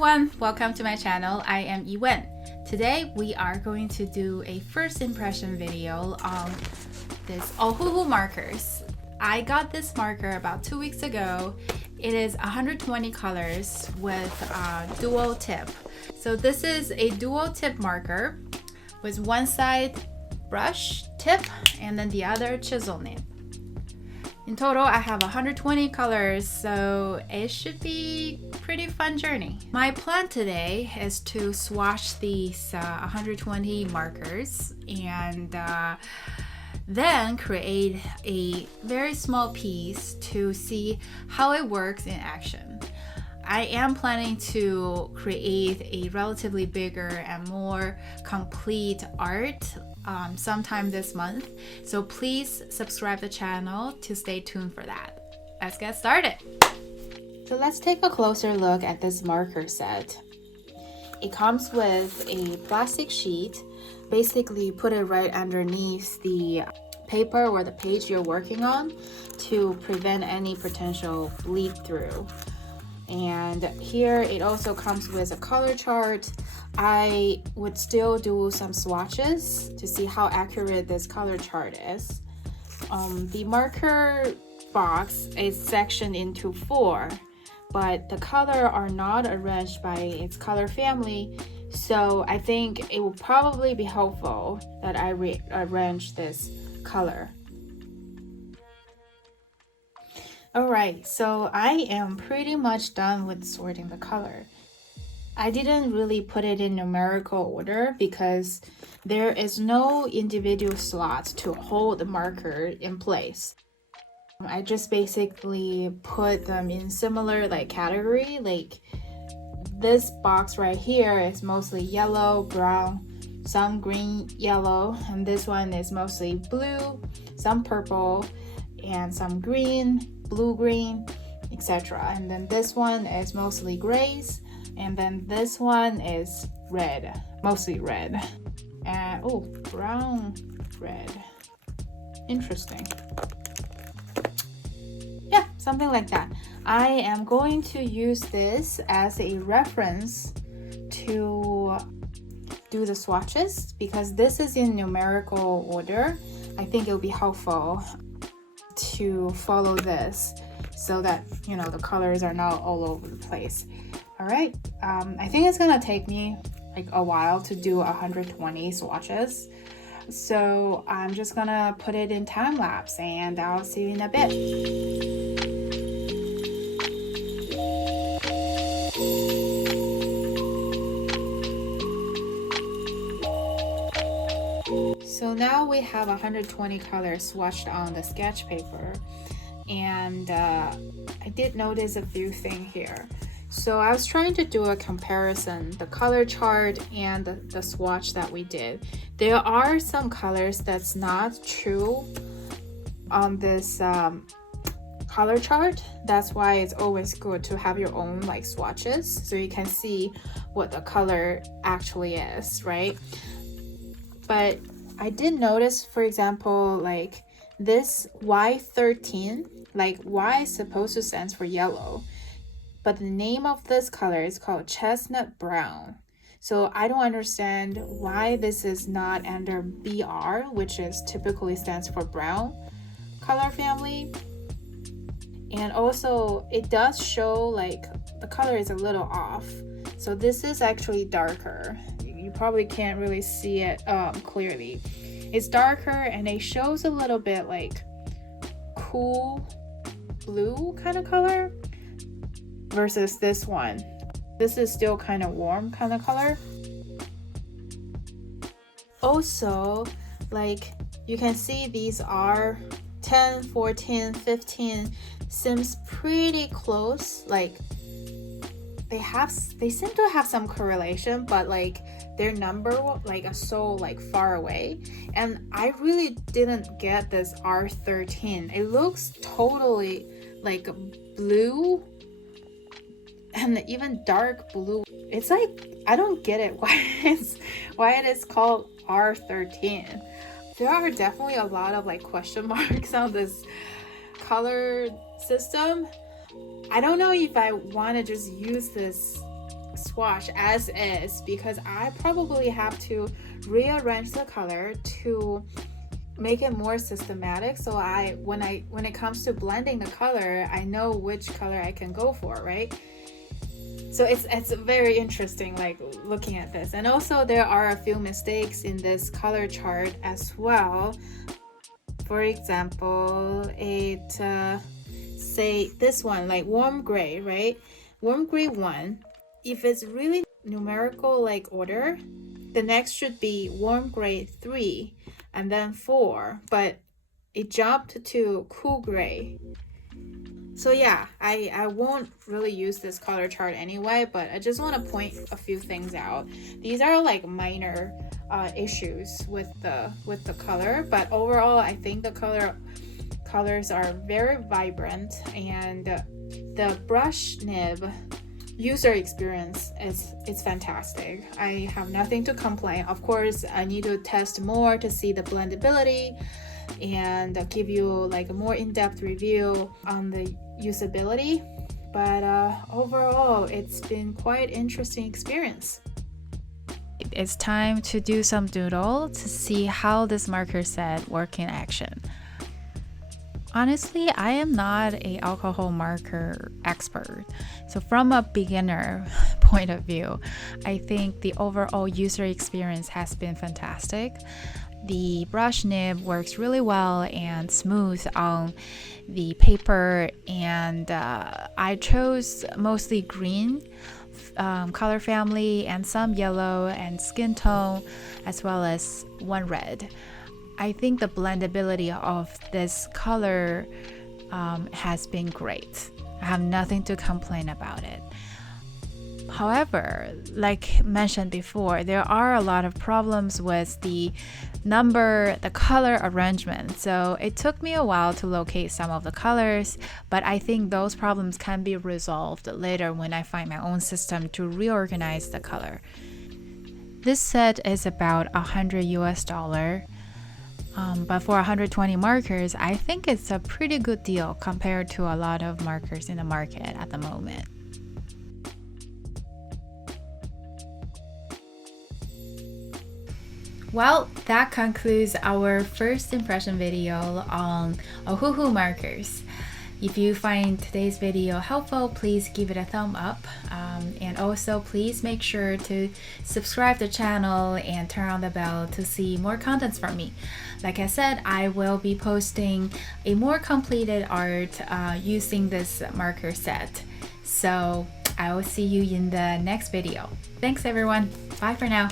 everyone, welcome to my channel. I am Yiwen. Today we are going to do a first impression video on this Ohuhu markers. I got this marker about 2 weeks ago. It is 120 colors with a dual tip. So this is a dual tip marker with one side brush tip and then the other chisel nib. In total, I have 120 colors, so it should be a pretty fun journey. My plan today is to swatch these 120 markers and then create a very small piece to see how it works in action. I am planning to create a relatively bigger and more complete art sometime this month, so please subscribe the channel to stay tuned for that. Let's get started. So let's take a closer look at this marker set. It comes with a plastic sheet. Basically, put it right underneath the paper or the page you're working on to prevent any potential bleed through. And here it also comes with a color chart. I would still do some swatches to see how accurate this color chart is. The marker box is sectioned into 4, but the color are not arranged by its color family. So I think it will probably be helpful that I rearrange this color. Alright, so I am pretty much done with sorting the color. I didn't really put it in numerical order because there is no individual slots to hold the marker in place. I just basically put them in similar category. Like this box right here is mostly yellow, brown, some green, yellow, and this one is mostly blue, some purple, and some green, blue-green, etc. And then this one is mostly grays, and then this one is red, mostly red. And oh, brown, red. Interesting. Yeah, something like that. I am going to use this as a reference to do the swatches because this is in numerical order. I think it'll be helpful to follow this so that the colors are not all over the place. All right, I think it's gonna take me a while to do 120 swatches, so I'm just gonna put it in time lapse and I'll see you in a bit. So now we have 120 colors swatched on the sketch paper, and I did notice a few things here. So I was trying to do a comparison, the color chart and the swatch that we did. There are some colors that's not true on this color chart. That's why it's always good to have your own swatches so you can see what the color actually is, right? But I did notice, for example, this Y13, Y is supposed to stand for yellow, but the name of this color is called chestnut brown. So I don't understand why this is not under BR, which is typically stands for brown color family. And also it does show the color is a little off. So this is actually darker. You probably can't really see it clearly. It's darker and it shows a little bit cool blue kind of color versus this one. This is still kind of warm kind of color. Also, you can see these are 10, 14, 15 seems pretty close. They seem to have some correlation, but their number are so far away, and I really didn't get this R13. It looks totally blue and even dark blue. It's I don't get it why it is called R13. There are definitely a lot of question marks on this color system. I don't know if I want to just use this swatch as is because I probably have to rearrange the color to make it more systematic, so when it comes to blending the color, I know which color I can go for, right? So it's very interesting, like looking at this. And also there are a few mistakes in this color chart as well. For example, it say this one, like warm gray, right? Warm gray 1, if it's really numerical like order, the next should be warm gray 3 and then 4, but it jumped to cool gray. So yeah, I won't really use this color chart anyway, but I just want to point a few things out. These are like minor issues with the color, but overall I think the colors are very vibrant, and the brush nib user experience is fantastic. I have nothing to complain. Of course, I need to test more to see the blendability and give you like a more in-depth review on the usability, but overall it's been quite interesting experience. It's time to do some doodle to see how this marker set work in action. Honestly, I am not an alcohol marker expert. So from a beginner point of view, I think the overall user experience has been fantastic. The brush nib works really well and smooth on the paper, and I chose mostly green color family and some yellow and skin tone, as well as one red. I think the blendability of this color has been great. I have nothing to complain about it. However, like mentioned before, there are a lot of problems with the color arrangement. So it took me a while to locate some of the colors, but I think those problems can be resolved later when I find my own system to reorganize the color. This set is about $100 US. But for 120 markers, I think it's a pretty good deal compared to a lot of markers in the market at the moment. Well, that concludes our first impression video on Ohuhu markers. If you find today's video helpful, please give it a thumb up. And also please make sure to subscribe to the channel and turn on the bell to see more contents from me. Like I said, I will be posting a more completed art using this marker set. So I will see you in the next video. Thanks everyone. Bye for now.